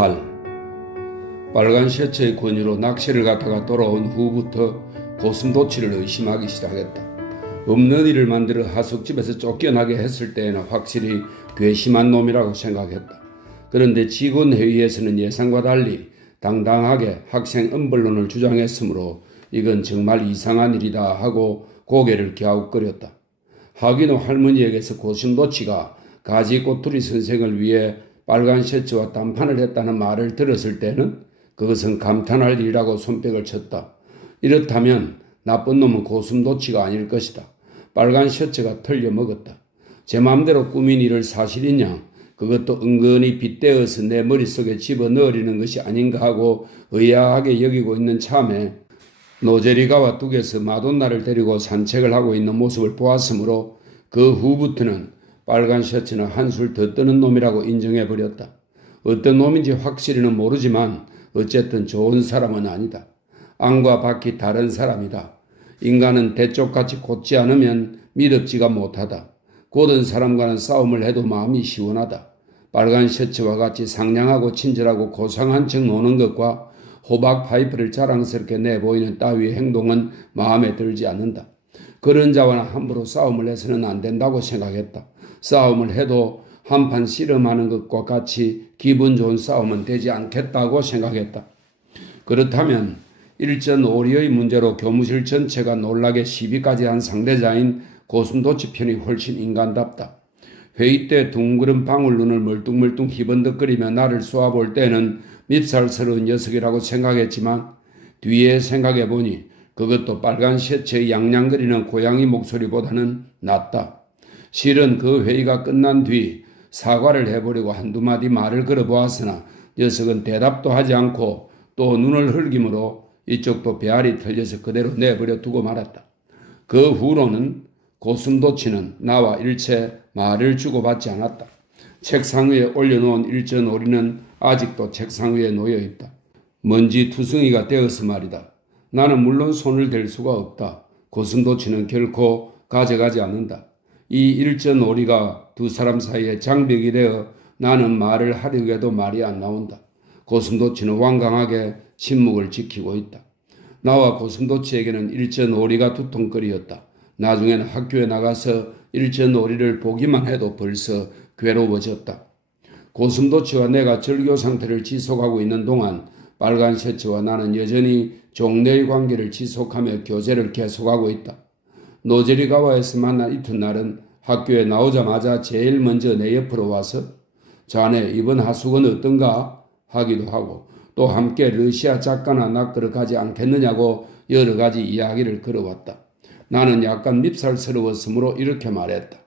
8. 빨간 셔츠의 권유로 낚시를 갔다가 돌아온 후부터 고슴도치를 의심하기 시작했다. 없는 일을 만들어 하숙집에서 쫓겨나게 했을 때에는 확실히 괘씸한 놈이라고 생각했다. 그런데 직원회의에서는 예상과 달리 당당하게 학생 음벌론을 주장했으므로 이건 정말 이상한 일이다 하고 고개를 갸웃거렸다. 하기노 할머니에게서 고슴도치가 가지꼬투리 선생을 위해 빨간 셔츠와 딴판을 했다는 말을 들었을 때는 그것은 감탄할 일이라고 손뼉을 쳤다. 이렇다면 나쁜 놈은 고슴도치가 아닐 것이다. 빨간 셔츠가 털려먹었다. 제 맘대로 꾸민 일을 사실이냐? 그것도 은근히 빗대어서 내 머릿속에 집어넣으려는 것이 아닌가 하고 의아하게 여기고 있는 참에 노제리가와 뚝에서 마돈나를 데리고 산책을 하고 있는 모습을 보았으므로 그 후부터는 빨간 셔츠는 한술 더 뜨는 놈이라고 인정해버렸다. 어떤 놈인지 확실히는 모르지만 어쨌든 좋은 사람은 아니다. 안과 밖이 다른 사람이다. 인간은 대쪽같이 곧지 않으면 미덥지가 못하다. 곧은 사람과는 싸움을 해도 마음이 시원하다. 빨간 셔츠와 같이 상냥하고 친절하고 고상한 척 노는 것과 호박 파이프를 자랑스럽게 내보이는 따위의 행동은 마음에 들지 않는다. 그런 자와는 함부로 싸움을 해서는 안 된다고 생각했다. 싸움을 해도 한판 씨름하는 것과 같이 기분 좋은 싸움은 되지 않겠다고 생각했다. 그렇다면 일전 오리의 문제로 교무실 전체가 놀라게 시비까지 한 상대자인 고슴도치 편이 훨씬 인간답다. 회의 때 둥그런 방울 눈을 멀뚱멀뚱 희번덕거리며 나를 쏘아볼 때는 밉살스러운 녀석이라고 생각했지만 뒤에 생각해보니 그것도 빨간 셔츠의 양냥거리는 고양이 목소리보다는 낫다. 실은 그 회의가 끝난 뒤 사과를 해보려고 한두 마디 말을 걸어보았으나 녀석은 대답도 하지 않고 또 눈을 흘김으로 이쪽도 배알이 털려서 그대로 내버려 두고 말았다. 그 후로는 고슴도치는 나와 일체 말을 주고받지 않았다. 책상 위에 올려놓은 일전오리는 아직도 책상 위에 놓여있다. 먼지 투성이가 되어서 말이다. 나는 물론 손을 댈 수가 없다. 고슴도치는 결코 가져가지 않는다. 이 일전오리가 두 사람 사이에 장벽이 되어 나는 말을 하려고 해도 말이 안 나온다. 고슴도치는 완강하게 침묵을 지키고 있다. 나와 고슴도치에게는 일전오리가 두통거리였다. 나중에는 학교에 나가서 일전오리를 보기만 해도 벌써 괴로워졌다. 고슴도치와 내가 절교 상태를 지속하고 있는 동안 빨간 셔츠와 나는 여전히 종래의 관계를 지속하며 교제를 계속하고 있다. 노제리가와에서 만난 이튿날은 학교에 나오자마자 제일 먼저 내 옆으로 와서 자네 이번 하숙은 어떤가 하기도 하고 또 함께 러시아 작가나 낚으러 가지 않겠느냐고 여러 가지 이야기를 걸어왔다. 나는 약간 밉살스러웠으므로 이렇게 말했다.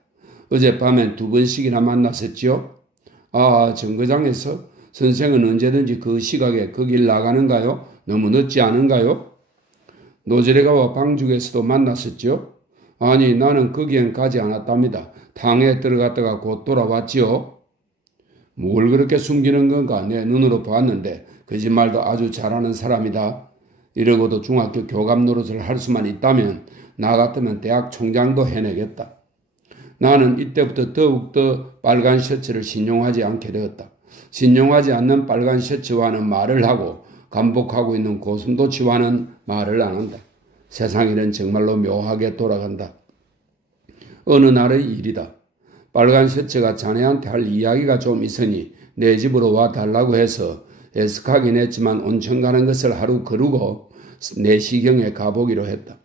어젯밤엔 2번씩이나 만났었지요? 아, 정거장에서? 선생은 언제든지 그 시각에 그 길 나가는가요? 너무 늦지 않은가요? 노제리가와 방죽에서도 만났었지요? 아니, 나는 거기엔 가지 않았답니다. 탕에 들어갔다가 곧 돌아왔지요? 뭘 그렇게 숨기는 건가? 내 눈으로 봤는데 거짓말도 아주 잘하는 사람이다. 이러고도 중학교 교감 노릇을 할 수만 있다면 나 같으면 대학 총장도 해내겠다. 나는 이때부터 더욱더 빨간 셔츠를 신용하지 않게 되었다. 신용하지 않는 빨간 셔츠와는 말을 하고 감복하고 있는 고슴도치와는 말을 안 한다. 세상에는 정말로 묘하게 돌아간다. 어느 날의 일이다. 빨간 셔츠가 자네한테 할 이야기가 좀 있으니 내 집으로 와 달라고 해서 애석하긴 했지만 온천 가는 것을 하루 거르고 4시경에 가보기로 했다.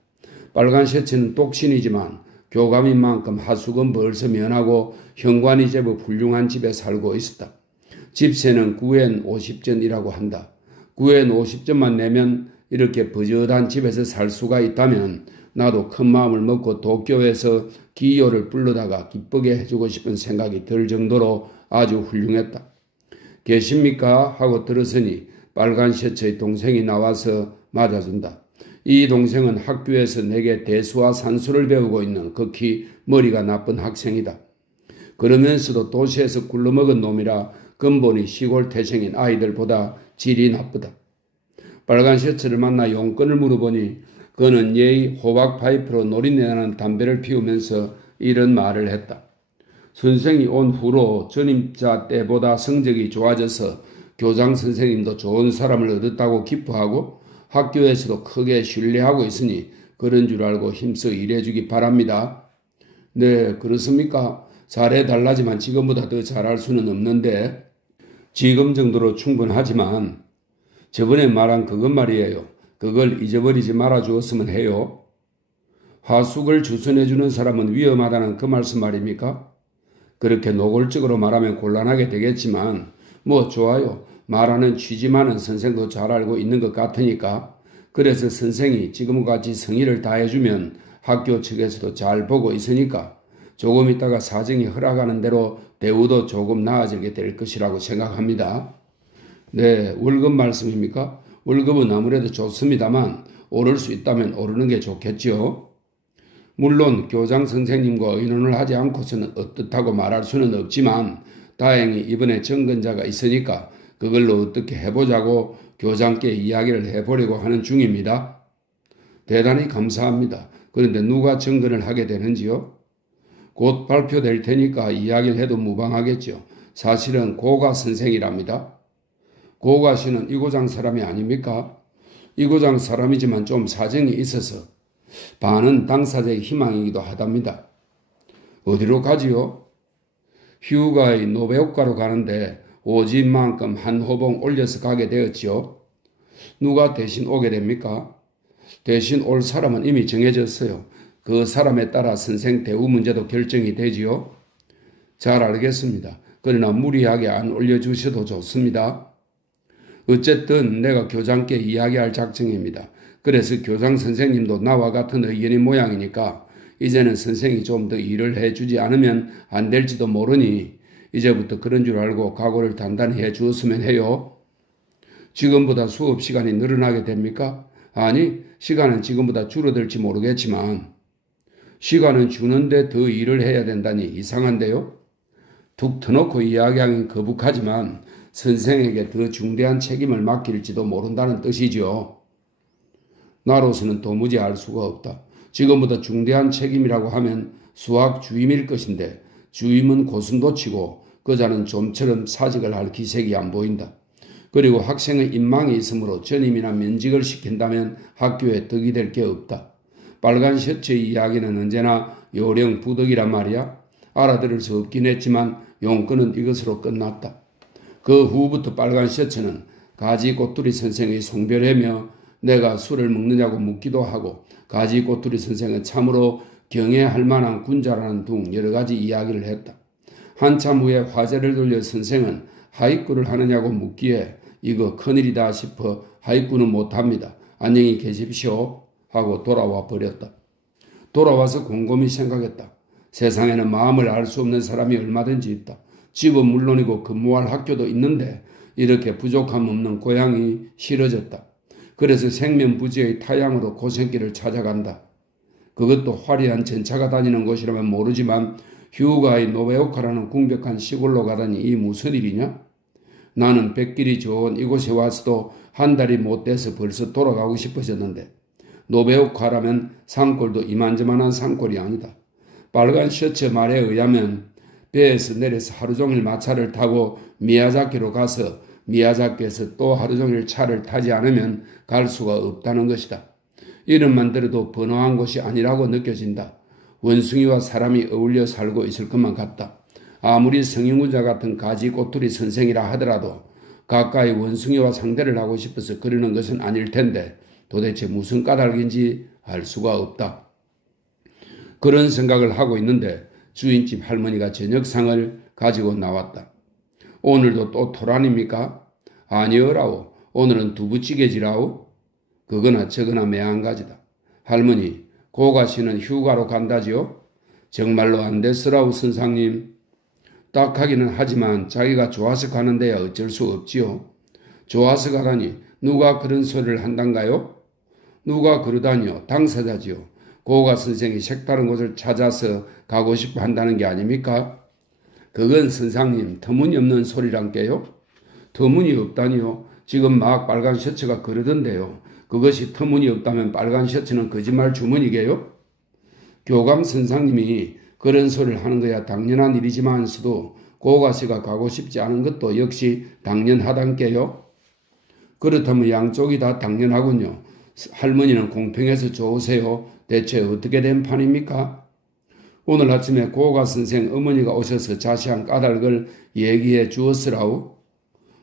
빨간 셔츠는 똑신이지만 교감인 만큼 하숙은 벌써 면하고 현관이 제법 훌륭한 집에 살고 있었다. 집세는 9엔 50전이라고 한다. 9엔 50전만 내면 이렇게 버젓한 집에서 살 수가 있다면 나도 큰 마음을 먹고 도쿄에서 기요를 불러다가 기쁘게 해주고 싶은 생각이 들 정도로 아주 훌륭했다. 계십니까? 하고 들었으니 빨간 셔츠의 동생이 나와서 맞아준다. 이 동생은 학교에서 내게 대수와 산수를 배우고 있는 극히 머리가 나쁜 학생이다. 그러면서도 도시에서 굴러먹은 놈이라 근본이 시골 태생인 아이들보다 질이 나쁘다. 빨간 셔츠를 만나 용건을 물어보니 그는 예의 호박 파이프로 노린내나는 담배를 피우면서 이런 말을 했다. 선생이 온 후로 전임자 때보다 성적이 좋아져서 교장 선생님도 좋은 사람을 얻었다고 기뻐하고 학교에서도 크게 신뢰하고 있으니 그런 줄 알고 힘써 일해주기 바랍니다. 네, 그렇습니까? 잘해달라지만 지금보다 더 잘할 수는 없는데 지금 정도로 충분하지만 저번에 말한 그것 말이에요. 그걸 잊어버리지 말아 주었으면 해요. 하숙을 주선해주는 사람은 위험하다는 그 말씀 말입니까? 그렇게 노골적으로 말하면 곤란하게 되겠지만 뭐 좋아요. 말하는 취지만은 선생도 잘 알고 있는 것 같으니까 그래서 선생이 지금과 같이 성의를 다해주면 학교 측에서도 잘 보고 있으니까 조금 있다가 사정이 허락하는 대로 대우도 조금 나아지게 될 것이라고 생각합니다. 네, 월급 말씀입니까? 월급은 아무래도 좋습니다만 오를 수 있다면 오르는 게 좋겠죠. 물론 교장 선생님과 의논을 하지 않고서는 어떻다고 말할 수는 없지만 다행히 이번에 정근자가 있으니까 그걸로 어떻게 해보자고 교장께 이야기를 해보려고 하는 중입니다. 대단히 감사합니다. 그런데 누가 정근을 하게 되는지요? 곧 발표될 테니까 이야기를 해도 무방하겠죠. 사실은 고가 선생이랍니다. 고가 씨는 이고장 사람이 아닙니까? 이고장 사람이지만 좀 사정이 있어서 반은 당사자의 희망이기도 하답니다. 어디로 가지요? 휴가의 노베오카로 가는데 오진만큼 한 호봉 올려서 가게 되었지요. 누가 대신 오게 됩니까? 대신 올 사람은 이미 정해졌어요. 그 사람에 따라 선생 대우 문제도 결정이 되지요. 잘 알겠습니다. 그러나 무리하게 안 올려주셔도 좋습니다. 어쨌든 내가 교장께 이야기할 작정입니다. 그래서 교장 선생님도 나와 같은 의견인 모양이니까 이제는 선생이 좀 더 일을 해주지 않으면 안 될지도 모르니 이제부터 그런 줄 알고 각오를 단단히 해 주었으면 해요. 지금보다 수업 시간이 늘어나게 됩니까? 아니, 시간은 지금보다 줄어들지 모르겠지만 시간은 주는데 더 일을 해야 된다니 이상한데요? 툭 터놓고 이야기하긴 거북하지만 선생에게 더 중대한 책임을 맡길지도 모른다는 뜻이죠. 나로서는 도무지 알 수가 없다. 지금보다 중대한 책임이라고 하면 수학 주임일 것인데 주임은 고슴도치고 그자는 좀처럼 사직을 할 기색이 안 보인다. 그리고 학생의 인망이 있으므로 전임이나 면직을 시킨다면 학교에 덕이 될 게 없다. 빨간 셔츠의 이야기는 언제나 요령 부덕이란 말이야. 알아들을 수 없긴 했지만 용건은 이것으로 끝났다. 그 후부터 빨간 셔츠는 가지 꼬투리 선생의 송별회며 내가 술을 먹느냐고 묻기도 하고 가지 꼬투리 선생은 참으로 경애할 만한 군자라는 등 여러 가지 이야기를 했다. 한참 후에 화제를 돌려 선생은 하이꾸를 하느냐고 묻기에 이거 큰일이다 싶어 하이꾸는 못합니다. 안녕히 계십시오 하고 돌아와 버렸다. 돌아와서 곰곰이 생각했다. 세상에는 마음을 알 수 없는 사람이 얼마든지 있다. 집은 물론이고 근무할 학교도 있는데 이렇게 부족함 없는 고향이 싫어졌다. 그래서 생면부지의 타향으로 고생길을 찾아간다. 그것도 화려한 전차가 다니는 곳이라면 모르지만 휴가의 노베오카라는 궁벽한 시골로 가다니 이 무슨 일이냐? 나는 백길이 좋은 이곳에 와서도 한 달이 못 돼서 벌써 돌아가고 싶어졌는데 노베오카라면 산골도 이만저만한 산골이 아니다. 빨간 셔츠 말에 의하면 배에서 내려서 하루 종일 마차를 타고 미야자키로 가서 미야자키에서 또 하루 종일 차를 타지 않으면 갈 수가 없다는 것이다. 이름만 들어도 번화한 곳이 아니라고 느껴진다. 원숭이와 사람이 어울려 살고 있을 것만 같다. 아무리 성인군자 같은 가지 꼬투리 선생이라 하더라도 가까이 원숭이와 상대를 하고 싶어서 그러는 것은 아닐 텐데 도대체 무슨 까닭인지 알 수가 없다. 그런 생각을 하고 있는데 주인집 할머니가 저녁상을 가지고 나왔다. 오늘도 또 토란입니까? 아니어라오. 오늘은 두부찌개지라오. 그거나 저거나 매한가지다. 할머니, 고가씨는 휴가로 간다지요? 정말로 안 됐으라오 선상님. 딱하기는 하지만 자기가 좋아서 가는데야 어쩔 수 없지요. 좋아서 가다니 누가 그런 소리를 한단가요? 누가 그러다니요? 당사자지요. 고가 선생이 색다른 곳을 찾아서 가고 싶어 한다는 게 아닙니까? 그건 선상님 터무니없는 소리란께요? 터무니없다니요. 지금 막 빨간 셔츠가 그러던데요. 그것이 터무니없다면 빨간 셔츠는 거짓말 주머니게요? 교감 선상님이 그런 소리를 하는 거야 당연한 일이지만서도 고가시가 가고 싶지 않은 것도 역시 당연하단께요. 그렇다면 양쪽이 다 당연하군요. 할머니는 공평해서 좋으세요. 대체 어떻게 된 판입니까? 오늘 아침에 고가 선생 어머니가 오셔서 자세한 까닭을 얘기해 주었으라우.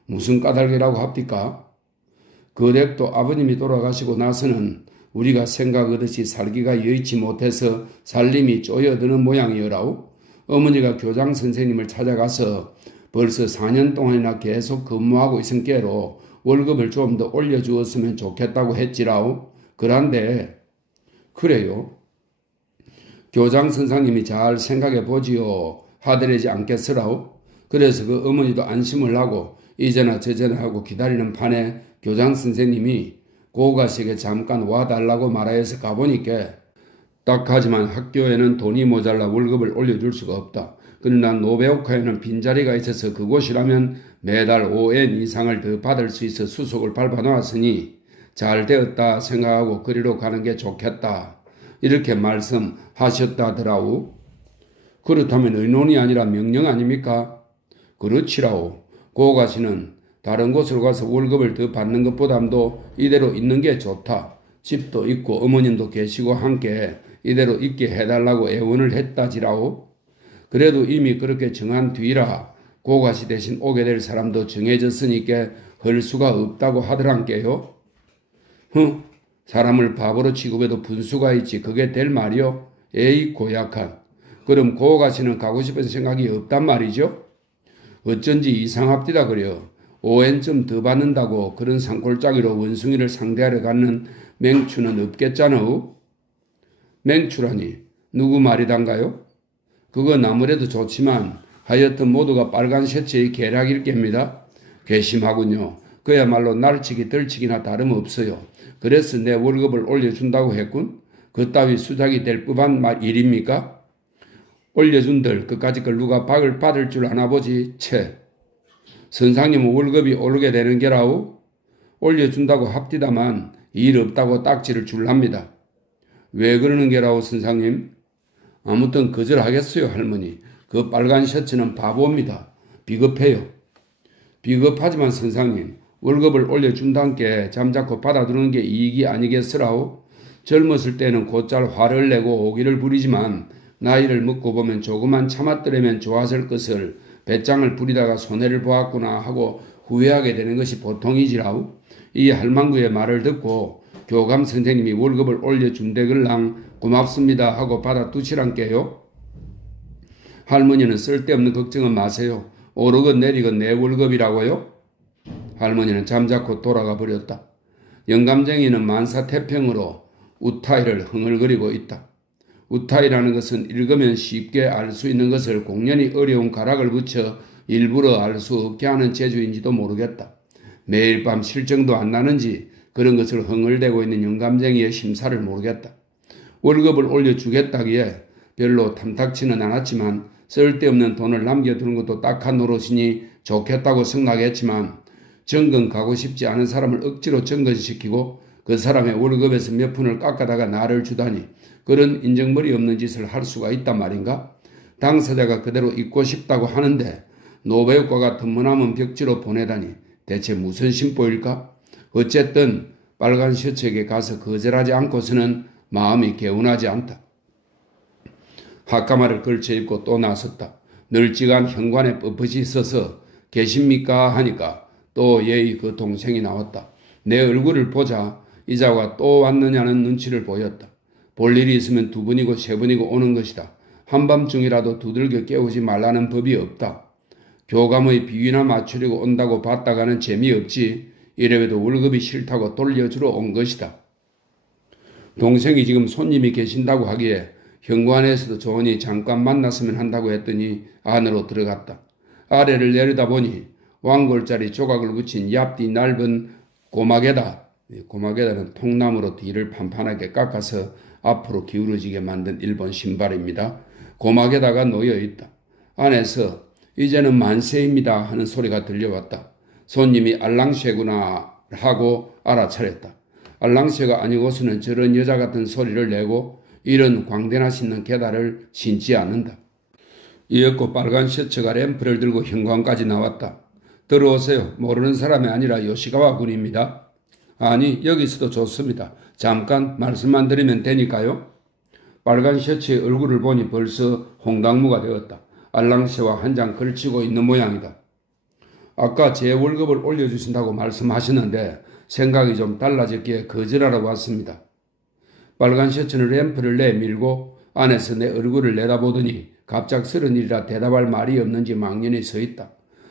무슨 까닭이라고 합니까? 그 댁도 아버님이 돌아가시고 나서는 우리가 생각하듯이 살기가 여의치 못해서 살림이 쪼여드는 모양이어라우. 어머니가 교장 선생님을 찾아가서 벌써 4년 동안이나 계속 근무하고 있은 게로 월급을 좀 더 올려주었으면 좋겠다고 했지라우. 그런데 그래요. 교장 선생님이 잘 생각해 보지요 하더래지 않겠으라우. 그래서 그 어머니도 안심을 하고 이제나 저제나 하고 기다리는 판에 교장 선생님이 고가식에 잠깐 와달라고 말하여서 가보니까 딱하지만 학교에는 돈이 모자라 월급을 올려줄 수가 없다. 그러나 노베오카에는 빈자리가 있어서 그곳이라면 매달 5엔 이상을 더 받을 수 있어 수속을 밟아놓았으니 잘 되었다 생각하고 그리로 가는 게 좋겠다. 이렇게 말씀하셨다더라우. 그렇다면 의논이 아니라 명령 아닙니까? 그렇지라우. 고가시는 다른 곳으로 가서 월급을 더 받는 것보담도 이대로 있는 게 좋다. 집도 있고 어머님도 계시고 함께 이대로 있게 해달라고 애원을 했다지라우. 그래도 이미 그렇게 정한 뒤라 고가시 대신 오게 될 사람도 정해졌으니까 할 수가 없다고 하더란께요. 사람을 바보로 취급해도 분수가 있지 그게 될 말이요? 에이 고약한. 그럼 고가시는 가고 싶은 생각이 없단 말이죠? 어쩐지 이상합디다 그려. 5엔쯤 더 받는다고 그런 산골짜기로 원숭이를 상대하려 가는 맹추는 없겠잖아. 맹추라니 누구 말이단가요? 그건 아무래도 좋지만 하여튼 모두가 빨간 셔츠의 계략일 겁니다. 괘씸하군요. 그야말로 날치기 덜치기나 다름없어요. 그래서 내 월급을 올려준다고 했군. 그따위 수작이 될 법한 일입니까? 올려준들 그까짓 걸 누가 박을 받을 줄 아나 보지. 채. 선상님은 월급이 오르게 되는 게라우. 올려준다고 합디다만 일 없다고 딱지를 줄랍니다. 왜 그러는 게라우 선상님? 아무튼 거절하겠어요 할머니. 그 빨간 셔츠는 바보입니다. 비겁해요. 비겁하지만 선상님 월급을 올려준다는 게 잠자코 받아두는 게 이익이 아니겠으라우. 젊었을 때는 곧잘 화를 내고 오기를 부리지만 나이를 먹고 보면 조금만 참았더라면 좋았을 것을 배짱을 부리다가 손해를 보았구나 하고 후회하게 되는 것이 보통이지라우. 이 할망구의 말을 듣고 교감 선생님이 월급을 올려준대글랑 고맙습니다 하고 받아두시란께요. 할머니는 쓸데없는 걱정은 마세요. 오르건 내리건 내 월급이라고요? 할머니는 잠자코 돌아가 버렸다. 영감쟁이는 만사태평으로 우타이를 흥얼거리고 있다. 우타이라는 것은 읽으면 쉽게 알 수 있는 것을 공연히 어려운 가락을 붙여 일부러 알 수 없게 하는 재주인지도 모르겠다. 매일 밤 실정도 안 나는지 그런 것을 흥얼대고 있는 영감쟁이의 심사를 모르겠다. 월급을 올려주겠다기에 별로 탐탁치는 않았지만 쓸데없는 돈을 남겨두는 것도 딱한 노릇이니 좋겠다고 생각했지만 정근 가고 싶지 않은 사람을 억지로 정근시키고 그 사람의 월급에서 몇 푼을 깎아다가 나를 주다니 그런 인정머리 없는 짓을 할 수가 있단 말인가? 당사자가 그대로 있고 싶다고 하는데 노배우과 같은 머나먼 벽지로 보내다니 대체 무슨 심보일까? 어쨌든 빨간 셔츠에게 가서 거절하지 않고서는 마음이 개운하지 않다. 학가마를 걸쳐 입고 또 나섰다. 널찍한 현관에 뻣뻣이 서서 계십니까 하니까 또 예의 그 동생이 나왔다. 내 얼굴을 보자 이자가 또 왔느냐는 눈치를 보였다. 볼 일이 있으면 2분이고 3분이고 오는 것이다. 한밤중이라도 두들겨 깨우지 말라는 법이 없다. 교감의 비위나 맞추려고 온다고 봤다가는 재미없지. 이래봬도 월급이 싫다고 돌려주러 온 것이다. 동생이 지금 손님이 계신다고 하기에 현관에서도 좋으니 잠깐 만났으면 한다고 했더니 안으로 들어갔다. 아래를 내려다보니 왕골짜리 조각을 붙인 얍뒤 넓은 고마게다. 고마게다는 통나무로 뒤를 판판하게 깎아서 앞으로 기울어지게 만든 일본 신발입니다. 고마게다가 놓여있다. 안에서 이제는 만세입니다 하는 소리가 들려왔다. 손님이 알랑쉐구나 하고 알아차렸다. 알랑쉐가 아니고서는 저런 여자 같은 소리를 내고 이런 광대나 신는 게다를 신지 않는다. 이었고 빨간 셔츠가 램프를 들고 현관까지 나왔다. 들어오세요. 모르는 사람이 아니라 요시가와 군입니다. 아니, 여기서도 좋습니다. 잠깐 말씀만 드리면 되니까요. 빨간 셔츠의 얼굴을 보니 벌써 홍당무가 되었다. 알랑새와 한 장 걸치고 있는 모양이다. 아까 제 월급을 올려주신다고 말씀하셨는데 생각이 좀 달라졌기에 거절하러 왔습니다. 빨간 셔츠는 램프를 내밀고 안에서 내 얼굴을 내다보더니 갑작스런 일이라 대답할 말이 없는지 망연히 서 있다.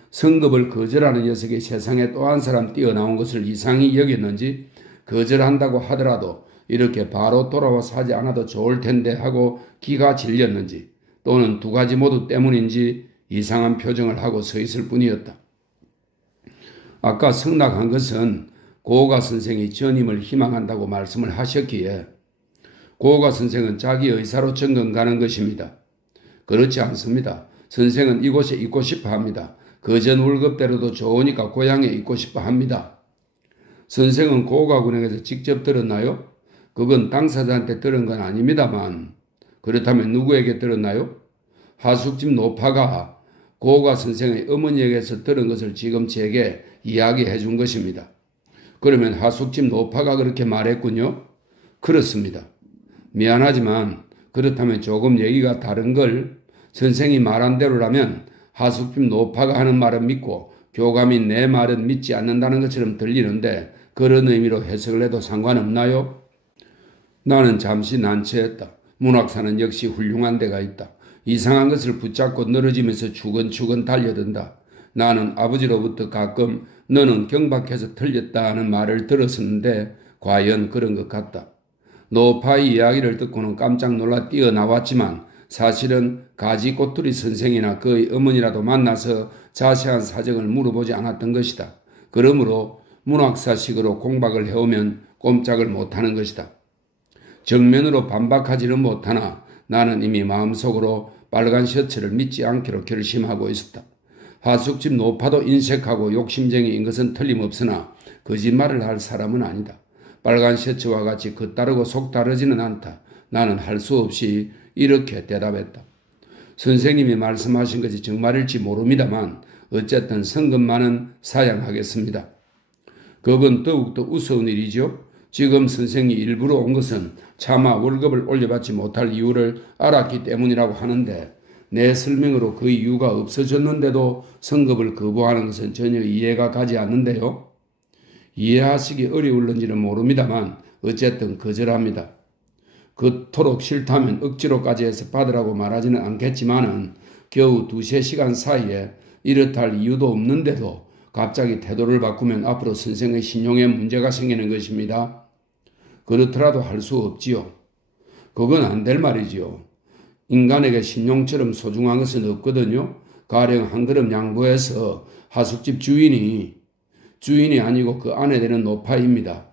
성급을 거절하는 녀석이 세상에 또 한 사람 뛰어나온 것을 이상히 여겼는지 거절한다고 하더라도 이렇게 바로 돌아와서 하지 않아도 좋을 텐데 하고 기가 질렸는지 또는 두 가지 모두 때문인지 이상한 표정을 하고 서 있을 뿐이었다. 아까 승낙한 것은 고호가 선생이 전임을 희망한다고 말씀을 하셨기에 고호가 선생은 자기 의사로 정근 가는 것입니다. 그렇지 않습니다. 선생은 이곳에 있고 싶어 합니다. 그전 월급대로도 좋으니까 고향에 있고 싶어 합니다. 선생은 고호가 군에게서 직접 들었나요? 그건 당사자한테 들은 건 아닙니다만 그렇다면 누구에게 들었나요? 하숙집 노파가 고호가 선생의 어머니에게서 들은 것을 지금 제게 이야기해 준 것입니다. 그러면 하숙집 노파가 그렇게 말했군요? 그렇습니다. 미안하지만 그렇다면 조금 얘기가 다른 걸 선생이 말한 대로라면 하숙집 노파가 하는 말은 믿고 교감인 내 말은 믿지 않는다는 것처럼 들리는데 그런 의미로 해석을 해도 상관없나요? 나는 잠시 난처했다. 문학사는 역시 훌륭한 데가 있다. 이상한 것을 붙잡고 늘어지면서 추근추근 달려든다. 나는 아버지로부터 가끔 너는 경박해서 틀렸다는 말을 들었었는데 과연 그런 것 같다. 노파의 이야기를 듣고는 깜짝 놀라 뛰어나왔지만 사실은 가지꼬투리 선생이나 그의 어머니라도 만나서 자세한 사정을 물어보지 않았던 것이다. 그러므로 문학사식으로 공박을 해오면 꼼짝을 못하는 것이다. 정면으로 반박하지는 못하나 나는 이미 마음속으로 빨간 셔츠를 믿지 않기로 결심하고 있었다. 하숙집 노파도 인색하고 욕심쟁이인 것은 틀림없으나 거짓말을 할 사람은 아니다. 빨간 셔츠와 같이 겉다르고 속다르지는 않다. 나는 할 수 없이 이렇게 대답했다. 선생님이 말씀하신 것이 정말일지 모릅니다만 어쨌든 성금만은 사양하겠습니다. 그건 더욱더 우스운 일이죠. 지금 선생이 일부러 온 것은 차마 월급을 올려받지 못할 이유를 알았기 때문이라고 하는데 내 설명으로 그 이유가 없어졌는데도 성급을 거부하는 것은 전혀 이해가 가지 않는데요. 이해하시기 어려울는지는 모릅니다만 어쨌든 거절합니다. 그토록 싫다면 억지로까지 해서 받으라고 말하지는 않겠지만은 겨우 2-3시간 사이에 이렇다 할 이유도 없는데도 갑자기 태도를 바꾸면 앞으로 선생의 신용에 문제가 생기는 것입니다. 그렇더라도 할 수 없지요. 그건 안 될 말이지요. 인간에게 신용처럼 소중한 것은 없거든요. 가령 한 그릇 양보해서 하숙집 주인이 아니고 그 아내 되는 노파입니다.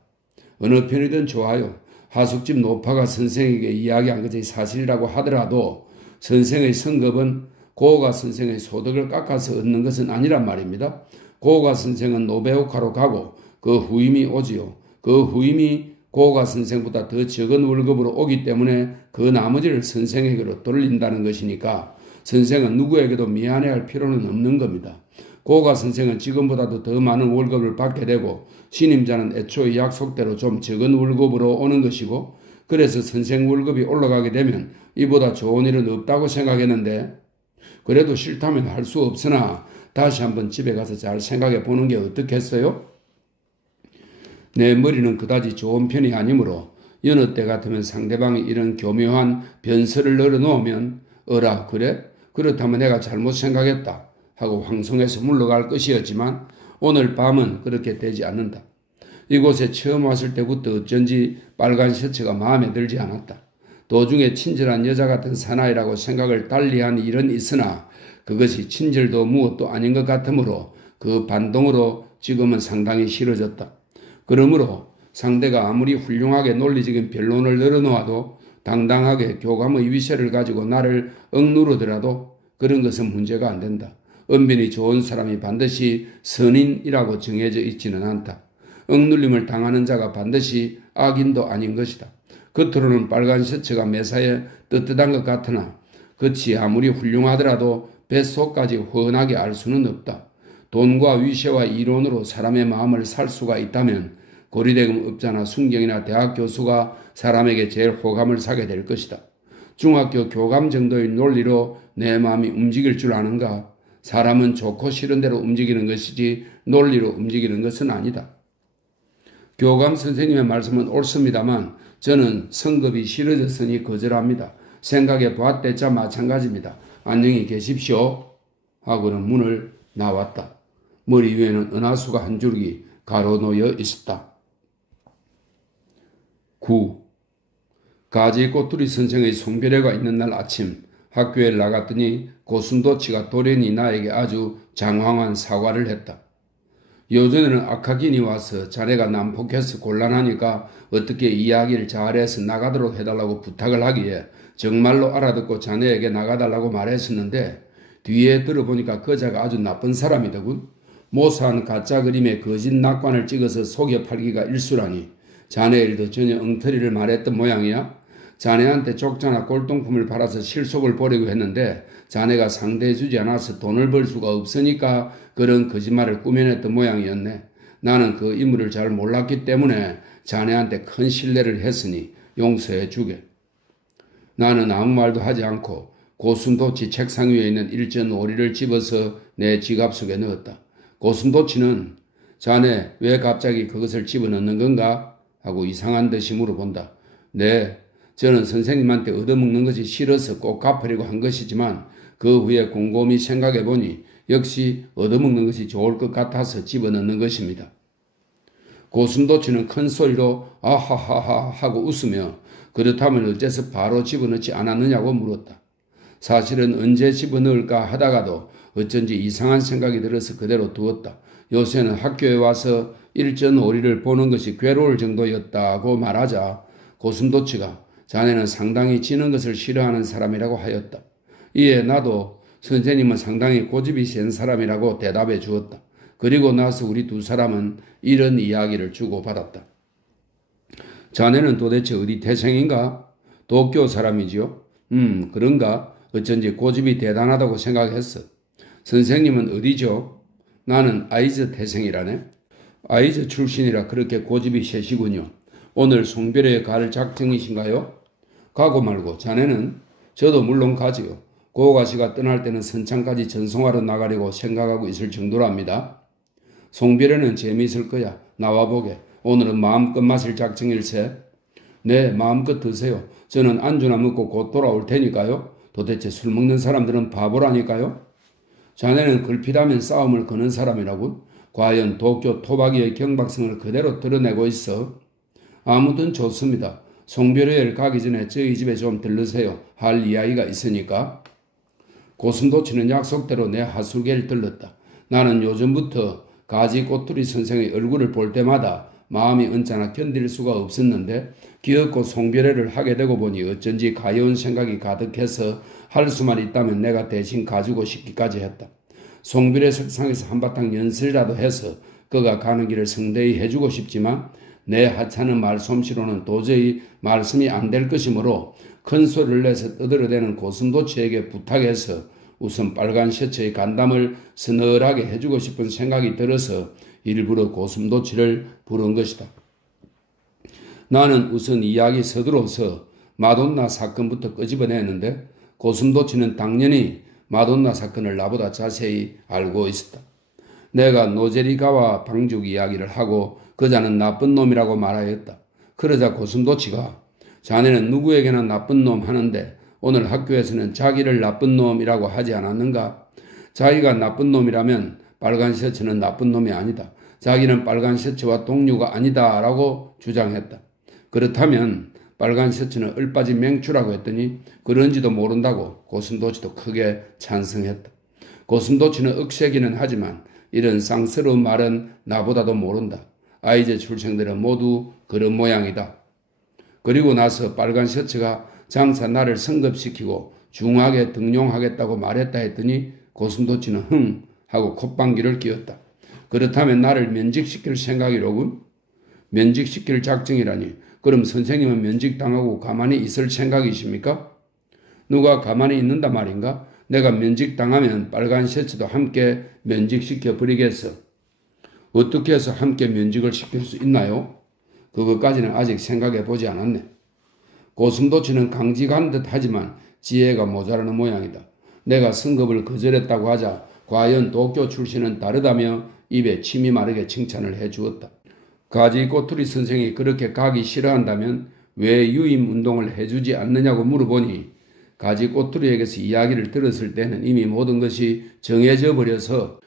어느 편이든 좋아요. 하숙집 노파가 선생에게 이야기한 것이 사실이라고 하더라도 선생의 성급은 고호가 선생의 소득을 깎아서 얻는 것은 아니란 말입니다. 고호가 선생은 노베오카로 가고 그 후임이 오지요. 그 후임이 고호가 선생보다 더 적은 월급으로 오기 때문에 그 나머지를 선생에게로 돌린다는 것이니까 선생은 누구에게도 미안해할 필요는 없는 겁니다. 고호가 선생은 지금보다도 더 많은 월급을 받게 되고 신임자는 애초에 약속대로 좀 적은 월급으로 오는 것이고 그래서 선생 월급이 올라가게 되면 이보다 좋은 일은 없다고 생각했는데 그래도 싫다면 할 수 없으나 다시 한번 집에 가서 잘 생각해 보는 게 어떻겠어요? 내 머리는 그다지 좋은 편이 아니므로 여느 때 같으면 상대방이 이런 교묘한 변설을 늘어놓으면 어라 그래? 그렇다면 내가 잘못 생각했다 하고 황송해서 물러갈 것이었지만 오늘 밤은 그렇게 되지 않는다. 이곳에 처음 왔을 때부터 어쩐지 빨간 셔츠가 마음에 들지 않았다. 도중에 친절한 여자 같은 사나이라고 생각을 달리한 일은 있으나 그것이 친절도 무엇도 아닌 것 같으므로 그 반동으로 지금은 상당히 싫어졌다. 그러므로 상대가 아무리 훌륭하게 논리적인 변론을 늘어놓아도 당당하게 교감의 위세를 가지고 나를 억누르더라도 그런 것은 문제가 안 된다. 은빈이 좋은 사람이 반드시 선인이라고 정해져 있지는 않다. 억눌림을 당하는 자가 반드시 악인도 아닌 것이다. 겉으로는 빨간 셔츠가 매사에 떳떳한 것 같으나 그치 아무리 훌륭하더라도 뱃속까지 훤하게 알 수는 없다. 돈과 위세와 이론으로 사람의 마음을 살 수가 있다면 고리대금 업자나 순경이나 대학 교수가 사람에게 제일 호감을 사게 될 것이다. 중학교 교감 정도의 논리로 내 마음이 움직일 줄 아는가? 사람은 좋고 싫은 대로 움직이는 것이지 논리로 움직이는 것은 아니다. 교감 선생님의 말씀은 옳습니다만 저는 성급이 싫어졌으니 거절합니다. 생각해 보았대자 마찬가지입니다. 안녕히 계십시오. 하고는 문을 나왔다. 머리 위에는 은하수가 한 줄기 가로놓여 있었다. 9. 가지 꼬투리 선생의 송별회가 있는 날 아침 학교에 나갔더니 고순도치가 돌연히 나에게 아주 장황한 사과를 했다. 요전에는 악하긴이 와서 자네가 난폭해서 곤란하니까 어떻게 이야기를 잘해서 나가도록 해달라고 부탁을 하기에 정말로 알아듣고 자네에게 나가달라고 말했었는데 뒤에 들어보니까 그자가 아주 나쁜 사람이더군. 모사한 가짜 그림에 거짓 낙관을 찍어서 속여 팔기가 일수라니 자네 일도 전혀 엉터리를 말했던 모양이야. 자네한테 족자나 골동품을 팔아서 실속을 보려고 했는데 자네가 상대해주지 않아서 돈을 벌 수가 없으니까 그런 거짓말을 꾸며냈던 모양이었네. 나는 그 인물을 잘 몰랐기 때문에 자네한테 큰 신뢰를 했으니 용서해 주게. 나는 아무 말도 하지 않고 고순도치 책상 위에 있는 일전 오리를 집어서 내 지갑 속에 넣었다. 고순도치는 자네 왜 갑자기 그것을 집어넣는 건가? 하고 이상한 듯이 물어본다. 네, 저는 선생님한테 얻어먹는 것이 싫어서 꼭 갚으려고 한 것이지만 그 후에 곰곰이 생각해보니 역시 얻어먹는 것이 좋을 것 같아서 집어넣는 것입니다. 고순도치는 큰 소리로 아하하하 하고 웃으며 그렇다면 어째서 바로 집어넣지 않았느냐고 물었다. 사실은 언제 집어넣을까 하다가도 어쩐지 이상한 생각이 들어서 그대로 두었다. 요새는 학교에 와서 일전 오리를 보는 것이 괴로울 정도였다고 말하자 고순도치가 자네는 상당히 지는 것을 싫어하는 사람이라고 하였다. 이에 나도 선생님은 상당히 고집이 센 사람이라고 대답해 주었다. 그리고 나서 우리 두 사람은 이런 이야기를 주고받았다. 자네는 도대체 어디 태생인가? 도쿄 사람이지요? 그런가? 어쩐지 고집이 대단하다고 생각했어. 선생님은 어디죠? 나는 아이즈 태생이라네. 아이즈 출신이라 그렇게 고집이 세시군요. 오늘 송별회에 갈 작정이신가요? 가고 말고 자네는? 저도 물론 가지요. 고가시가 떠날 때는 선창까지 전송하러 나가려고 생각하고 있을 정도랍니다. 송별회는 재미있을 거야. 나와보게. 오늘은 마음껏 마실 작정일세. 네, 마음껏 드세요. 저는 안주나 먹고 곧 돌아올 테니까요. 도대체 술 먹는 사람들은 바보라니까요. 자네는 걸핏하면 싸움을 거는 사람이라군. 과연 도쿄 토박이의 경박성을 그대로 드러내고 있어. 아무튼 좋습니다. 송별회를 가기 전에 저희 집에 좀 들르세요. 할 이야기가 있으니까. 고순도치는 약속대로 내 하술계를 들렀다. 나는 요즘부터 가지 꼬투리 선생의 얼굴을 볼 때마다 마음이 언짢아 견딜 수가 없었는데 기어코 송별회를 하게 되고 보니 어쩐지 가여운 생각이 가득해서 할 수만 있다면 내가 대신 가지고 싶기까지 했다. 송별회 석상에서 한바탕 연설이라도 해서 그가 가는 길을 성대히 해주고 싶지만 내 하찮은 말솜씨로는 도저히 말씀이 안 될 것이므로 큰 소리를 내서 떠들어대는 고순도치에게 부탁해서 우선 빨간 셔츠의 간담을 서늘하게 해주고 싶은 생각이 들어서 일부러 고순도치를 부른 것이다. 나는 우선 이야기 서두로서 마돈나 사건부터 끄집어내는데 고순도치는 당연히 마돈나 사건을 나보다 자세히 알고 있었다. 내가 노제리가와 방죽 이야기를 하고 그자는 나쁜 놈이라고 말하였다. 그러자 고순도치가 자네는 누구에게나 나쁜 놈 하는데 오늘 학교에서는 자기를 나쁜 놈이라고 하지 않았는가? 자기가 나쁜 놈이라면 빨간 셔츠는 나쁜 놈이 아니다. 자기는 빨간 셔츠와 동료가 아니다 라고 주장했다. 그렇다면 빨간 셔츠는 얼빠진 맹추라고 했더니 그런지도 모른다고 고순도치도 크게 찬성했다. 고순도치는 억세기는 하지만 이런 쌍스러운 말은 나보다도 모른다. 아이제 출생들은 모두 그런 모양이다. 그리고 나서 빨간 셔츠가 장차 나를 성급시키고 중하게 등용하겠다고 말했다 했더니 고순도치는 흥 하고 콧방귀를 뀌었다. 그렇다면 나를 면직시킬 생각이로군. 면직시킬 작정이라니. 그럼 선생님은 면직당하고 가만히 있을 생각이십니까? 누가 가만히 있는단 말인가? 내가 면직당하면 빨간 셔츠도 함께 면직시켜 버리겠어. 어떻게 해서 함께 면직을 시킬 수 있나요? 그것까지는 아직 생각해 보지 않았네. 고슴도치는 강직한 듯 하지만 지혜가 모자라는 모양이다. 내가 승급을 거절했다고 하자 과연 도쿄 출신은 다르다며 입에 침이 마르게 칭찬을 해주었다. 가지 꼬투리 선생이 그렇게 가기 싫어한다면 왜 유임 운동을 해주지 않느냐고 물어보니 가지 꼬투리에게서 이야기를 들었을 때는 이미 모든 것이 정해져 버려서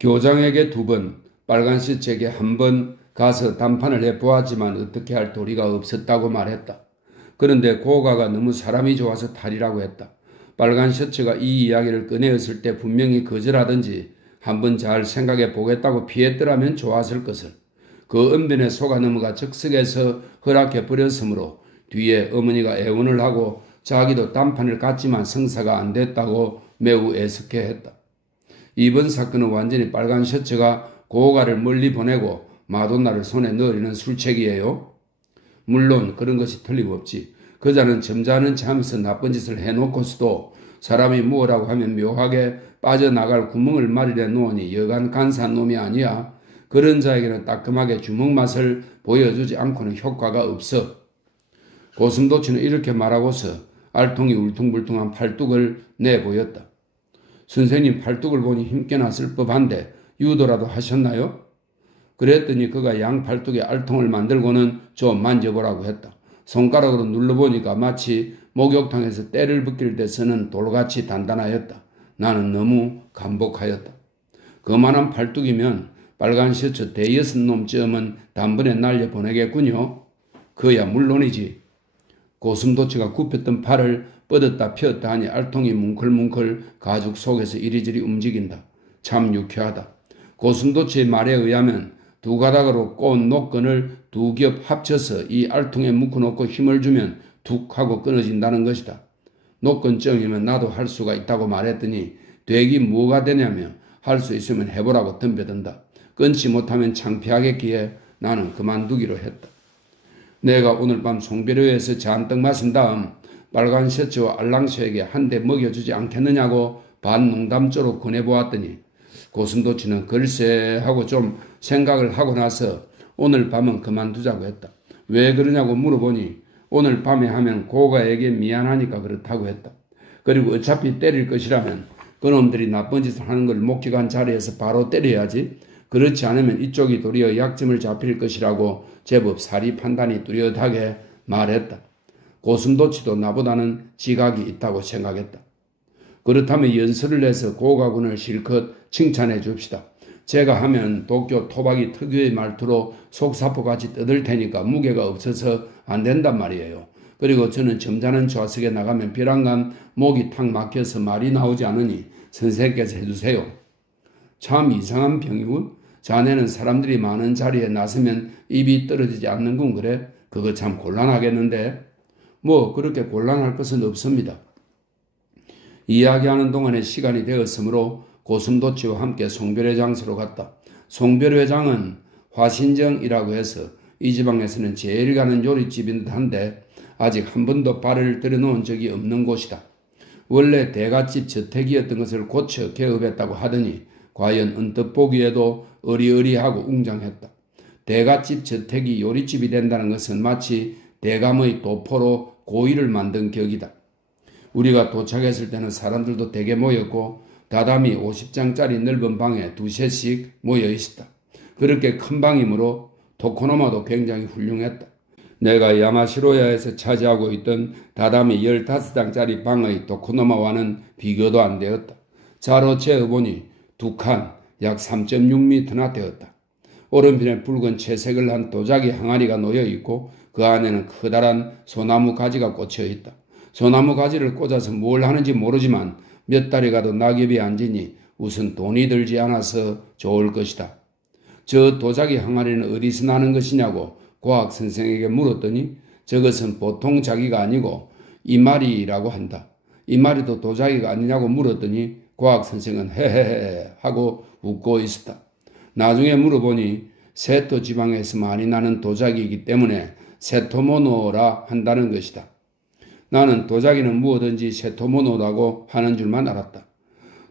교장에게 2번, 빨간 셔츠에게 1번 가서 담판을 해보았지만 어떻게 할 도리가 없었다고 말했다. 그런데 고가가 너무 사람이 좋아서 탈이라고 했다. 빨간 셔츠가 이 이야기를 꺼내었을 때 분명히 거절하든지 한번 잘 생각해 보겠다고 피했더라면 좋았을 것을. 그 언변에 속아 넘어가 즉석에서 허락해 버렸으므로 뒤에 어머니가 애원을 하고 자기도 단판을 갔지만 성사가 안 됐다고 매우 애석해했다. 이번 사건은 완전히 빨간 셔츠가 고가를 멀리 보내고 마돈나를 손에 넣으려는 술책이에요. 물론 그런 것이 틀림없지. 그자는 점잖은 체 하면서 나쁜 짓을 해놓고서도 사람이 뭐라고 하면 묘하게 빠져나갈 구멍을 마련해 놓으니 여간 간사한 놈이 아니야. 그런 자에게는 따끔하게 주먹 맛을 보여주지 않고는 효과가 없어. 고슴도치는 이렇게 말하고서 알통이 울퉁불퉁한 팔뚝을 내보였다. 선생님 팔뚝을 보니 힘께 났을 법한데 유도라도 하셨나요? 그랬더니 그가 양 팔뚝에 알통을 만들고는 좀 만져보라고 했다. 손가락으로 눌러보니까 마치 목욕탕에서 때를 벗길 때 쓰는 돌같이 단단하였다. 나는 너무 감복하였다. 그만한 팔뚝이면 빨간 셔츠 대여섯 놈쯤은 단번에 날려보내겠군요. 그야 물론이지. 고슴도치가 굽혔던 팔을 뻗었다 폈다 하니 알통이 뭉클뭉클 가죽 속에서 이리저리 움직인다. 참 유쾌하다. 고슴도치의 말에 의하면 2가닥으로 꼬은 노끈을 2겹 합쳐서 이 알통에 묶어놓고 힘을 주면 툭 하고 끊어진다는 것이다. 노끈증이면 나도 할 수가 있다고 말했더니 되기 뭐가 되냐며 할 수 있으면 해보라고 덤벼든다. 끊지 못하면 창피하겠기에 나는 그만두기로 했다. 내가 오늘 밤 송별회에서 잔뜩 마신 다음 빨간 셔츠와 알랑쇼에게 한 대 먹여주지 않겠느냐고 반농담조로 권해보았더니 고슴도치는 글쎄 하고 좀 생각을 하고 나서 오늘 밤은 그만두자고 했다. 왜 그러냐고 물어보니 오늘 밤에 하면 고가에게 미안하니까 그렇다고 했다. 그리고 어차피 때릴 것이라면 그놈들이 나쁜 짓을 하는 걸 목격한 자리에서 바로 때려야지. 그렇지 않으면 이쪽이 도리어 약점을 잡힐 것이라고 제법 사리 판단이 뚜렷하게 말했다. 고슴도치도 나보다는 지각이 있다고 생각했다. 그렇다면 연설을 해서 고가군을 실컷 칭찬해 줍시다. 제가 하면 도쿄 토박이 특유의 말투로 속사포같이 떠들 테니까 무게가 없어서 안 된단 말이에요. 그리고 저는 점잖은 좌석에 나가면 벼랑간 목이 탁 막혀서 말이 나오지 않으니 선생께서 해주세요. 참 이상한 병이군. 자네는 사람들이 많은 자리에 나서면 입이 떨어지지 않는군 그래? 그거 참 곤란하겠는데? 뭐 그렇게 곤란할 것은 없습니다. 이야기하는 동안에 시간이 되었으므로 고슴도치와 함께 송별회 장소로 갔다. 송별회장은 화신정이라고 해서 이 지방에서는 제일 가는 요리집인 듯한데 아직 한 번도 발을 들여놓은 적이 없는 곳이다. 원래 대갓집 저택이었던 것을 고쳐 개업했다고 하더니 과연 언뜻 보기에도 어리어리하고 웅장했다. 대갓집 저택이 요리집이 된다는 것은 마치 대감의 도포로 고의를 만든 격이다. 우리가 도착했을 때는 사람들도 대개 모였고 다다미 50장짜리 넓은 방에 2셋씩 모여 있었다. 그렇게 큰 방이므로 토코노마도 굉장히 훌륭했다. 내가 야마시로야에서 차지하고 있던 다다미 15장짜리 방의 토코노마와는 비교도 안 되었다. 자로 재어보니 2칸 약 3.6m나 되었다. 오른편에 붉은 채색을 한 도자기 항아리가 놓여 있고 그 안에는 커다란 소나무 가지가 꽂혀 있다. 소나무 가지를 꽂아서 뭘 하는지 모르지만 몇 달이 가도 낙엽이 안 지니 우선 돈이 들지 않아서 좋을 것이다. 저 도자기 항아리는 어디서 나는 것이냐고 과학 선생에게 물었더니 저것은 보통 자기가 아니고 이마리라고 한다. 이마리도 도자기가 아니냐고 물었더니 과학 선생은 헤헤헤 하고 웃고 있었다. 나중에 물어보니 세토 지방에서 많이 나는 도자기이기 때문에 세토모노라 한다는 것이다. 나는 도자기는 무엇든지 세토모노라고 하는 줄만 알았다.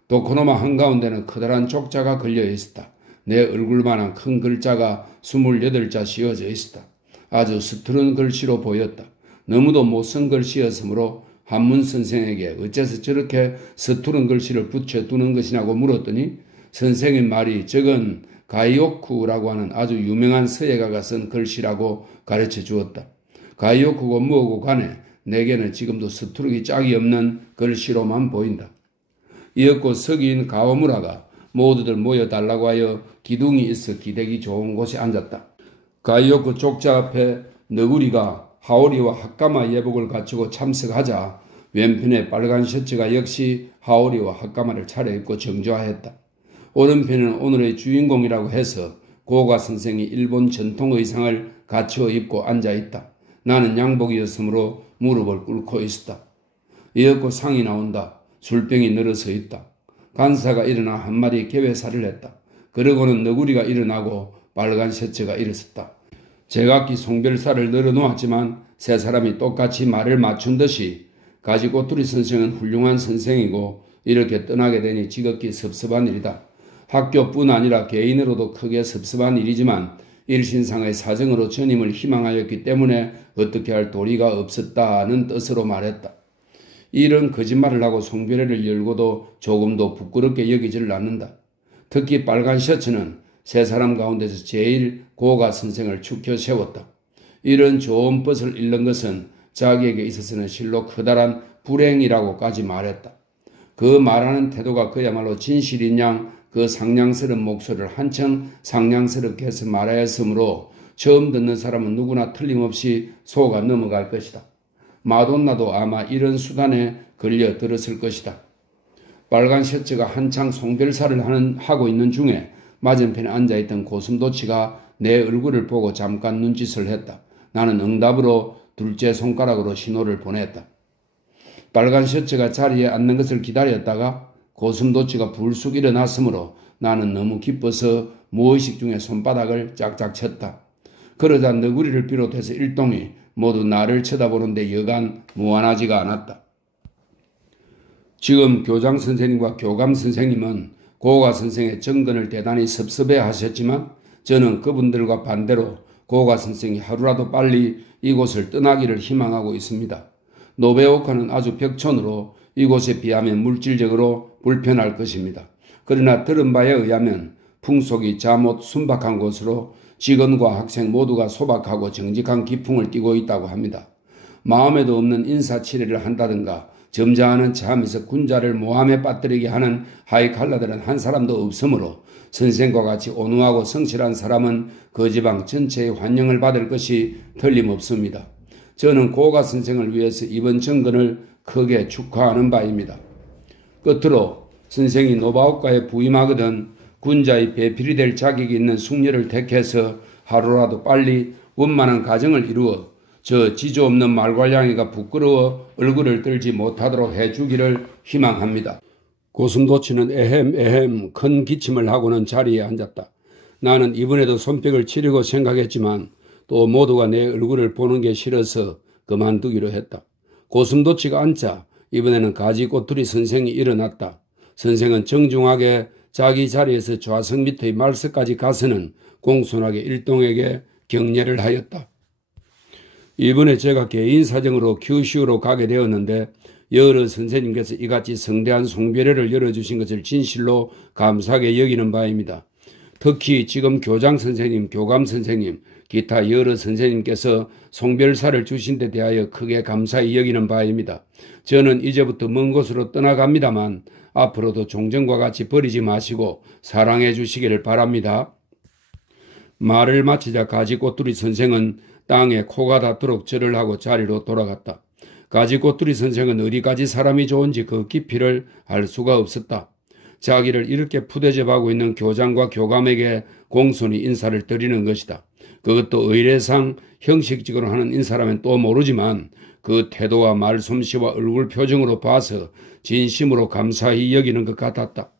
도코노마 한가운데는 커다란 족자가 걸려 있었다. 내 얼굴만한 큰 글자가 28자 씌워져 있었다. 아주 서투른 글씨로 보였다. 너무도 못쓴 글씨였으므로 한문 선생에게 어째서 저렇게 서투른 글씨를 붙여두는 것이냐고 물었더니 선생님 말이 저건 가이오쿠라고 하는 아주 유명한 서예가가 쓴 글씨라고 가르쳐 주었다. 가이오쿠고 뭐고 간에 내게는 지금도 서투르기 짝이 없는 글씨로만 보인다. 이윽고 서기인 가오무라가 모두들 모여달라고 하여 기둥이 있어 기대기 좋은 곳에 앉았다. 가이오쿠 족자 앞에 너구리가 하오리와 핫가마 예복을 갖추고 참석하자 왼편에 빨간 셔츠가 역시 하오리와 핫가마를 차려입고 정좌했다. 오른편은 오늘의 주인공이라고 해서 고가 선생이 일본 전통 의상을 갖추어 입고 앉아있다. 나는 양복이었으므로 무릎을 꿇고 있었다. 이윽고 상이 나온다. 술병이 늘어서 있다. 간사가 일어나 한 마리 개회살을 했다. 그러고는 너구리가 일어나고 빨간 셔츠가 일어섰다. 제각기 송별살을 늘어놓았지만 세 사람이 똑같이 말을 맞춘 듯이 가지꼬투리 선생은 훌륭한 선생이고 이렇게 떠나게 되니 지극히 섭섭한 일이다. 학교뿐 아니라 개인으로도 크게 섭섭한 일이지만 일신상의 사정으로 전임을 희망하였기 때문에 어떻게 할 도리가 없었다는 뜻으로 말했다. 이런 거짓말을 하고 송별회를 열고도 조금도 부끄럽게 여기지를 않는다. 특히 빨간 셔츠는 세 사람 가운데서 제일 고가 선생을 축혀 세웠다. 이런 좋은 벗을 잃는 것은 자기에게 있어서는 실로 커다란 불행이라고까지 말했다. 그 말하는 태도가 그야말로 진실인 양 그 상냥스러운 목소리를 한층 상냥스럽게 해서 말하였으므로 처음 듣는 사람은 누구나 틀림없이 속아 넘어갈 것이다. 마돈나도 아마 이런 수단에 걸려 들었을 것이다. 빨간 셔츠가 한창 송별사를 하고 있는 중에 맞은편에 앉아있던 고슴도치가 내 얼굴을 보고 잠깐 눈짓을 했다. 나는 응답으로 둘째 손가락으로 신호를 보냈다. 빨간 셔츠가 자리에 앉는 것을 기다렸다가 고슴도치가 불쑥 일어났으므로 나는 너무 기뻐서 무의식 중에 손바닥을 짝짝 쳤다. 그러자 너구리를 비롯해서 일동이 모두 나를 쳐다보는데 여간 무안하지가 않았다. 지금 교장 선생님과 교감 선생님은 고가 선생의 정근을 대단히 섭섭해 하셨지만 저는 그분들과 반대로 고가 선생이 하루라도 빨리 이곳을 떠나기를 희망하고 있습니다. 노베오카는 아주 벽촌으로 이곳에 비하면 물질적으로 불편할 것입니다. 그러나 들은 바에 의하면 풍속이 잠옷 순박한 곳으로 직원과 학생 모두가 소박하고 정직한 기풍을 띠고 있다고 합니다. 마음에도 없는 인사치레를 한다든가 점잖은 참에서 군자를 모함에 빠뜨리게 하는 하이칼라들은 한 사람도 없으므로 선생과 같이 온후하고 성실한 사람은 그 지방 전체의 환영을 받을 것이 틀림없습니다. 저는 고가 선생을 위해서 이번 정근을 크게 축하하는 바입니다. 끝으로 선생이 노바오카에 부임하거든 군자의 배필이 될 자격이 있는 숙녀를 택해서 하루라도 빨리 원만한 가정을 이루어 저 지조 없는 말괄량이가 부끄러워 얼굴을 들지 못하도록 해주기를 희망합니다. 고슴도치는 에헴 큰 기침을 하고는 자리에 앉았다. 나는 이번에도 손뼉을 치려고 생각했지만 또 모두가 내 얼굴을 보는 게 싫어서 그만두기로 했다. 고슴도치가 앉자 이번에는 가지꼬투리 선생이 일어났다. 선생은 정중하게 자기 자리에서 좌석 밑의 말석까지 가서는 공손하게 일동에게 격려를 하였다. 이번에 제가 개인 사정으로 규슈로 가게 되었는데 여러 선생님께서 이같이 성대한 송별회를 열어주신 것을 진실로 감사하게 여기는 바입니다. 특히 지금 교장 선생님, 교감 선생님, 기타 여러 선생님께서 송별사를 주신 데 대하여 크게 감사히 여기는 바입니다. 저는 이제부터 먼 곳으로 떠나갑니다만 앞으로도 종전과 같이 버리지 마시고 사랑해 주시기를 바랍니다. 말을 마치자 가지꼬투리 선생은 땅에 코가 닿도록 절을 하고 자리로 돌아갔다. 가지꼬투리 선생은 어디까지 사람이 좋은지 그 깊이를 알 수가 없었다. 자기를 이렇게 푸대접하고 있는 교장과 교감에게 공손히 인사를 드리는 것이다. 그것도 의례상 형식적으로 하는 인사라면 또 모르지만 그 태도와 말솜씨와 얼굴 표정으로 봐서 진심으로 감사히 여기는 것 같았다.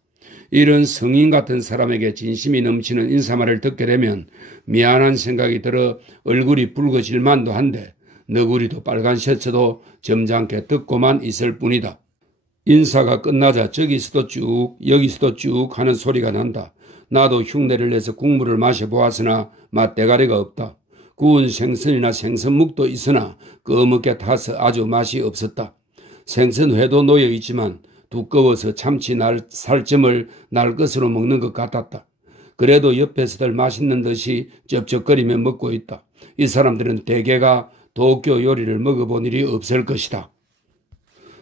이런 성인 같은 사람에게 진심이 넘치는 인사말을 듣게 되면 미안한 생각이 들어 얼굴이 붉어질 만도 한데 너구리도 빨간 셔츠도 점잖게 듣고만 있을 뿐이다. 인사가 끝나자 저기서도 쭉 여기서도 쭉 하는 소리가 난다. 나도 흉내를 내서 국물을 마셔보았으나 맛대가리가 없다. 구운 생선이나 생선묵도 있으나 꺼멓게 타서 아주 맛이 없었다. 생선회도 놓여있지만 두꺼워서 참치 살점을 날 것으로 먹는 것 같았다. 그래도 옆에서들 맛있는 듯이 쩝쩝거리며 먹고 있다. 이 사람들은 대개가 도쿄 요리를 먹어본 일이 없을 것이다.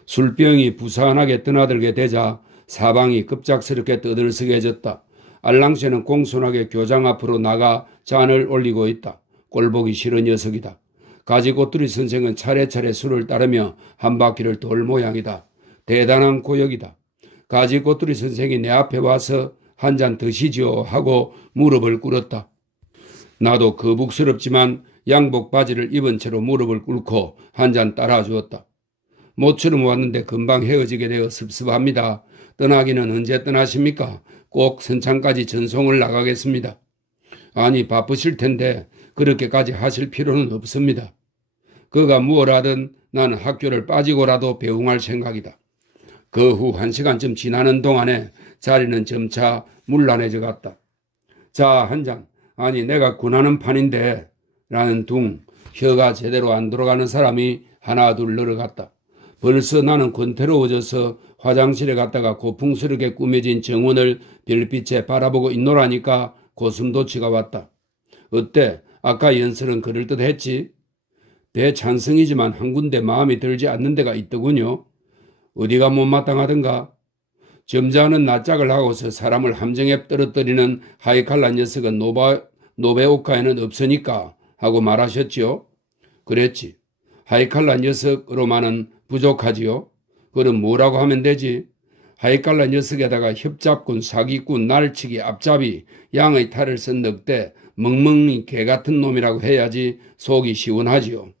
술병이 부산하게 떠나들게 되자 사방이 급작스럽게 떠들썩해졌다. 알랑새는 공손하게 교장 앞으로 나가 잔을 올리고 있다. 꼴보기 싫은 녀석이다. 가지꼬투리 선생은 차례차례 술을 따르며 한 바퀴를 돌 모양이다. 대단한 고역이다. 가지꼬투리 선생이 내 앞에 와서 한 잔 드시지요 하고 무릎을 꿇었다. 나도 거북스럽지만 양복 바지를 입은 채로 무릎을 꿇고 한 잔 따라주었다. 모처럼 왔는데 금방 헤어지게 되어 섭섭합니다. 떠나기는 언제 떠나십니까? 꼭 선창까지 전송을 나가겠습니다. 아니 바쁘실 텐데 그렇게까지 하실 필요는 없습니다. 그가 무엇 하든 나는 학교를 빠지고라도 배웅할 생각이다. 그 후 1시간쯤 지나는 동안에 자리는 점차 문란해져 갔다. 자, 한 잔. 아니 내가 군하는 판인데 라는 둥 혀가 제대로 안 돌아가는 사람이 하나 둘 늘어갔다. 벌써 나는 권태로워져서 화장실에 갔다가 고풍스럽게 꾸며진 정원을 별빛에 바라보고 있노라니까 고슴도치가 왔다. 어때? 아까 연설은 그럴듯했지? 대찬성이지만 한 군데 마음에 들지 않는 데가 있더군요. 어디가 못마땅하던가? 점잖은 낯짝을 하고서 사람을 함정에 떨어뜨리는 하이칼라 녀석은 노베오카에는 없으니까 하고 말하셨지요? 그랬지. 하이칼라 녀석으로만은 부족하지요? 그럼 뭐라고 하면 되지? 하이칼라 녀석에다가 협잡꾼, 사기꾼, 날치기, 앞잡이, 양의 탈을 쓴 늑대, 멍멍이 개같은 놈이라고 해야지 속이 시원하지요.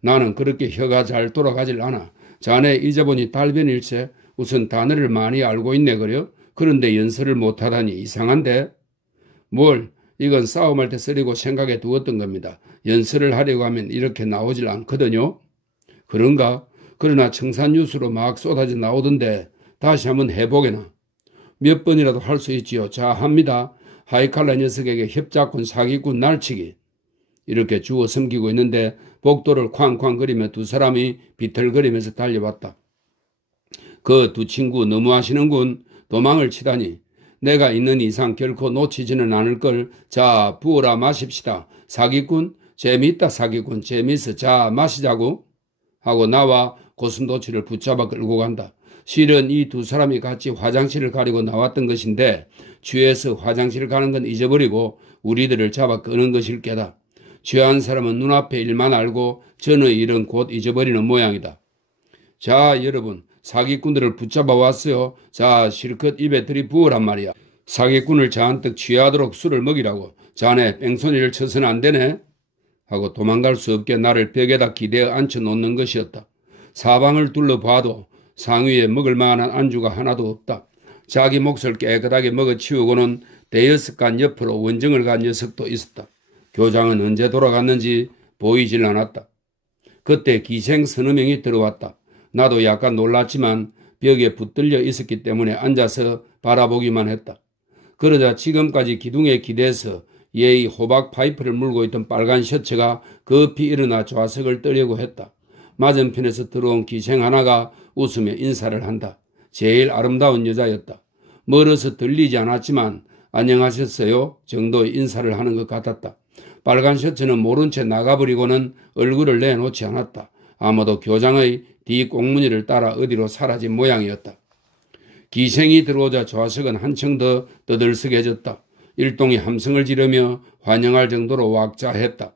나는 그렇게 혀가 잘 돌아가질 않아. 자네 잊어보니 달변일세. 우선 단어를 많이 알고 있네 그려? 그런데 연설을 못하다니 이상한데? 뭘? 이건 싸움할 때 쓰려고 생각해 두었던 겁니다. 연설을 하려고 하면 이렇게 나오질 않거든요. 그런가? 그러나 청산유수로 막 쏟아져 나오던데 다시 한번 해보게나. 몇 번이라도 할 수 있지요. 자, 합니다. 하이칼라 녀석에게 협작꾼, 사기꾼, 날치기. 이렇게 주워 섬기고 있는데 복도를 쾅쾅거리며 두 사람이 비틀거리면서 달려왔다. 그 두 친구 너무하시는군. 도망을 치다니. 내가 있는 이상 결코 놓치지는 않을 걸. 자, 부어라 마십시다. 사기꾼? 재미있다 사기꾼. 재미있어. 자, 마시자고. 하고 나와 고슴도치를 붙잡아 끌고 간다. 실은 이 두 사람이 같이 화장실을 가려고 나왔던 것인데 취해서 화장실 가는 건 잊어버리고 우리들을 잡아 끄는 것일 게다. 취한 사람은 눈앞의 일만 알고 전의 일은 곧 잊어버리는 모양이다. 자, 여러분. 사기꾼들을 붙잡아 왔어요. 자, 실컷 입에 들이부으란 말이야. 사기꾼을 잔뜩 취하도록 술을 먹이라고. 자네 뺑소니를 쳐서는 안 되네. 하고 도망갈 수 없게 나를 벽에다 기대어 앉혀놓는 것이었다. 사방을 둘러봐도 상위에 먹을 만한 안주가 하나도 없다. 자기 몫을 깨끗하게 먹어치우고는 대여섯 간 옆으로 원정을 간 녀석도 있었다. 교장은 언제 돌아갔는지 보이질 않았다. 그때 기생 서너 명이 들어왔다. 나도 약간 놀랐지만 벽에 붙들려 있었기 때문에 앉아서 바라보기만 했다. 그러자 지금까지 기둥에 기대서 예의 호박 파이프를 물고 있던 빨간 셔츠가 급히 일어나 좌석을 뜨려고 했다. 맞은편에서 들어온 기생 하나가 웃으며 인사를 한다. 제일 아름다운 여자였다. 멀어서 들리지 않았지만 안녕하셨어요 정도의 인사를 하는 것 같았다. 빨간 셔츠는 모른 채 나가버리고는 얼굴을 내놓지 않았다. 아마도 교장의 뒷꽁무니를 따라 어디로 사라진 모양이었다. 기생이 들어오자 좌석은 한층 더 떠들썩해졌다. 일동이 함성을 지르며 환영할 정도로 왁자했다.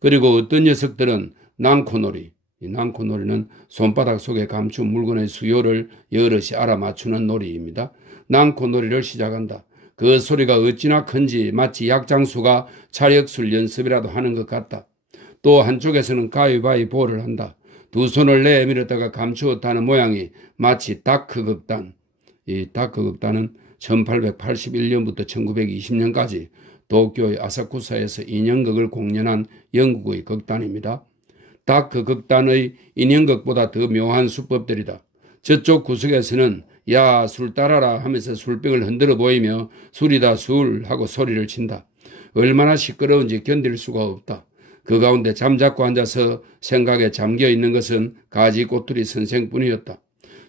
그리고 어떤 녀석들은 낭코놀이, 이 낭코놀이는 손바닥 속에 감춘 물건의 수요를 여럿이 알아맞추는 놀이입니다. 낭코놀이를 시작한다. 그 소리가 어찌나 큰지 마치 약장수가 차력술 연습이라도 하는 것 같다. 또 한쪽에서는 가위바위보를 한다. 두 손을 내밀었다가 감추었다는 모양이 마치 다크극단. 이 다크극단은 1881년부터 1920년까지 도쿄의 아사쿠사에서 인형극을 공연한 영국의 극단입니다. 다크 극단의 인형극보다 더 묘한 수법들이다. 저쪽 구석에서는 야, 술 따라라 하면서 술병을 흔들어 보이며 술이다 술 하고 소리를 친다. 얼마나 시끄러운지 견딜 수가 없다. 그 가운데 잠자코 앉아서 생각에 잠겨 있는 것은 가지꼬투리 선생뿐이었다.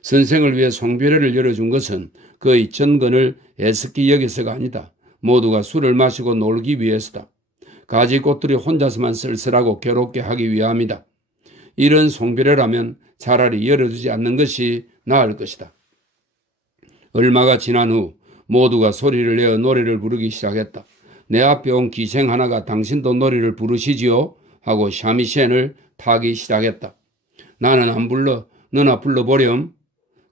선생을 위해 송별회를 열어준 것은 그의 전근을 애석히 여겨서가 아니다. 모두가 술을 마시고 놀기 위해서다. 가지꼬투리 혼자서만 쓸쓸하고 괴롭게 하기 위함이다. 이런 송별회라면 차라리 열어두지 않는 것이 나을 것이다. 얼마가 지난 후 모두가 소리를 내어 노래를 부르기 시작했다. 내 앞에 온 기생 하나가 당신도 노래를 부르시지요? 하고 샤미셴을 타기 시작했다. 나는 안 불러. 너나 불러보렴.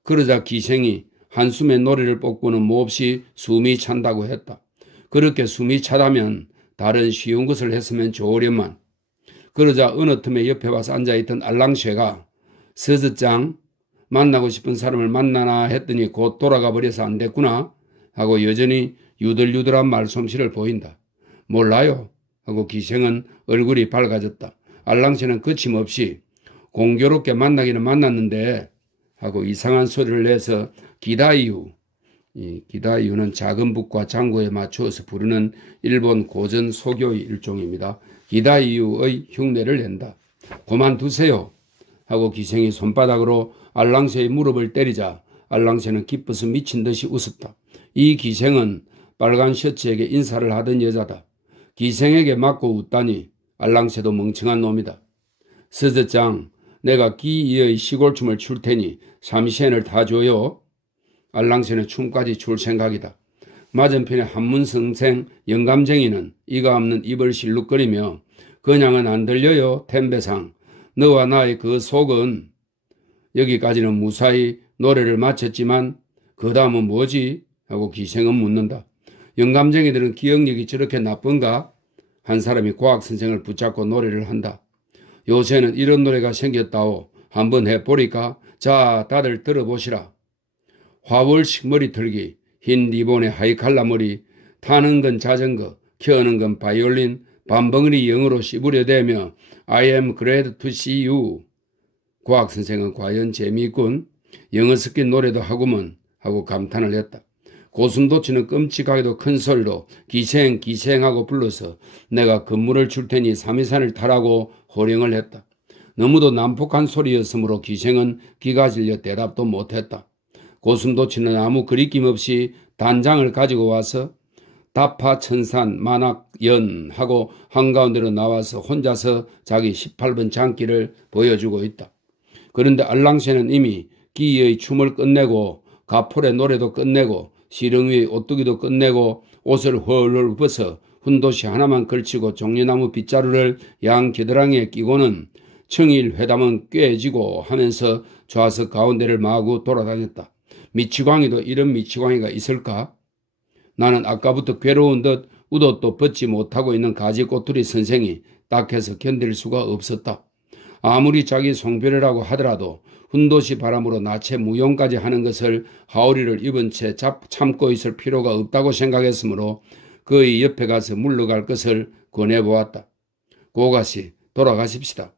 그러자 기생이 한숨에 노래를 뽑고는 몹시 숨이 찬다고 했다. 그렇게 숨이 차다면 다른 쉬운 것을 했으면 좋으련만. 그러자 어느 틈에 옆에 와서 앉아있던 알랑쉐가 서즈짱 만나고 싶은 사람을 만나나 했더니 곧 돌아가 버려서 안 됐구나 하고 여전히 유들유들한 말솜씨를 보인다. 몰라요 하고 기생은 얼굴이 밝아졌다. 알랑쉐는 거침없이 공교롭게 만나기는 만났는데 하고 이상한 소리를 내서 기다이유, 이 기다이유는 작은 북과 장구에 맞추어서 부르는 일본 고전 소교의 일종입니다. 기다이유의 흉내를 낸다. 그만두세요 하고 기생이 손바닥으로 알랑새의 무릎을 때리자 알랑새는 기뻐서 미친 듯이 웃었다. 이 기생은 빨간 셔츠에게 인사를 하던 여자다. 기생에게 맞고 웃다니 알랑새도 멍청한 놈이다. 서저짱, 내가 기이의 시골춤을 출 테니 샤미셴을 타줘요. 알랑새는 춤까지 출 생각이다. 맞은편의 한문성생 영감쟁이는 이가 없는 입을 실룩거리며 그냥은 안 들려요 템배상. 너와 나의 그 속은. 여기까지는 무사히 노래를 마쳤지만 그 다음은 뭐지? 하고 기생은 묻는다. 영감쟁이들은 기억력이 저렇게 나쁜가? 한 사람이 과학선생을 붙잡고 노래를 한다. 요새는 이런 노래가 생겼다오. 한번 해보리까? 자, 다들 들어보시라. 화월식 머리 털기, 흰 리본에 하이칼라 머리, 타는 건 자전거, 켜는 건 바이올린, 반벙어리 영어로 씹으려대며 I am glad to see you. 과학선생은 과연 재미있군. 영어 섞인 노래도 하구먼 하고 감탄을 했다. 고슴도치는 끔찍하게도 큰 소리로 기생 기생하고 불러서 내가 건물을 줄 테니 삼위산을 타라고 호령을 했다. 너무도 난폭한 소리였으므로 기생은 기가 질려 대답도 못했다. 고슴도치는 아무 거리낌 없이 단장을 가지고 와서 다파천산 만악연 하고 한가운데로 나와서 혼자서 자기 18번 장기를 보여주고 있다. 그런데 알랑새는 이미 기의 춤을 끝내고 가폴의 노래도 끝내고 시렁위의 오뚜기도 끝내고 옷을 헐헐 벗어 훈도시 하나만 걸치고 종려나무 빗자루를 양 겨드랑이에 끼고는 청일 회담은 꾀지고 하면서 좌석 가운데를 마구 돌아다녔다. 미치광이도 이런 미치광이가 있을까? 나는 아까부터 괴로운 듯 웃옷도 벗지 못하고 있는 가지꼬투리 선생이 딱해서 견딜 수가 없었다. 아무리 자기 송별회라고 하더라도 훈도시 바람으로 나체 무용까지 하는 것을 하오리를 입은 채 참고 있을 필요가 없다고 생각했으므로 그의 옆에 가서 물러갈 것을 권해보았다. 고가씨, 돌아가십시다.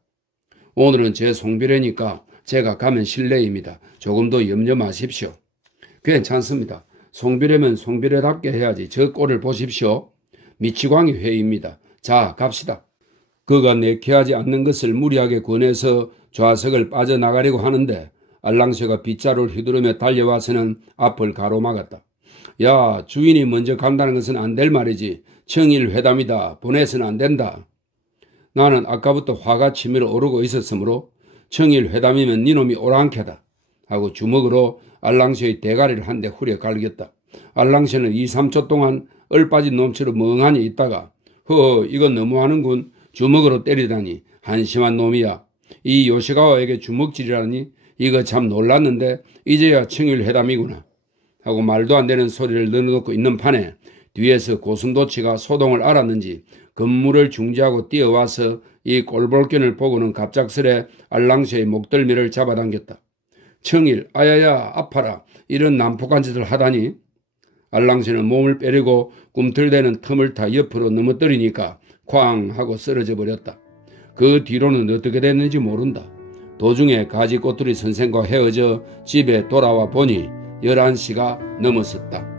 오늘은 제 송별회니까 제가 가면 실례입니다. 조금 더 염려 마십시오. 괜찮습니다. 송별회면 송별회답게 해야지. 저 꼴을 보십시오. 미치광이 회의입니다. 자, 갑시다. 그가 내키하지 않는 것을 무리하게 권해서 좌석을 빠져나가려고 하는데 알랑새가 빗자루를 휘두르며 달려와서는 앞을 가로막았다. 야, 주인이 먼저 간다는 것은 안 될 말이지. 청일회담이다. 보내서는 안 된다. 나는 아까부터 화가 치밀어 오르고 있었으므로 청일회담이면 니놈이 오랑캐다 하고 주먹으로 알랑새의 대가리를 한 대 후려 갈겼다. 알랑새는 2, 3초 동안 얼빠진 놈처럼 멍하니 있다가 이건 너무하는군. 주먹으로 때리다니 한심한 놈이야. 이 요시가와에게 주먹질이라니 이거 참 놀랐는데 이제야 청일회담이구나 하고 말도 안 되는 소리를 넣어놓고 있는 판에 뒤에서 고슴도치가 소동을 알았는지 건물을 중지하고 뛰어와서 이 꼴볼견을 보고는 갑작스레 알랑새의 목덜미를 잡아당겼다. 청일, 아야야, 아파라. 이런 난폭한 짓을 하다니. 알랑새는 몸을 빼려고 꿈틀대는 틈을 타 옆으로 넘어뜨리니까 쾅 하고 쓰러져 버렸다. 그 뒤로는 어떻게 됐는지 모른다. 도중에 가지꼬투리 선생과 헤어져 집에 돌아와 보니 11시가 넘었었다.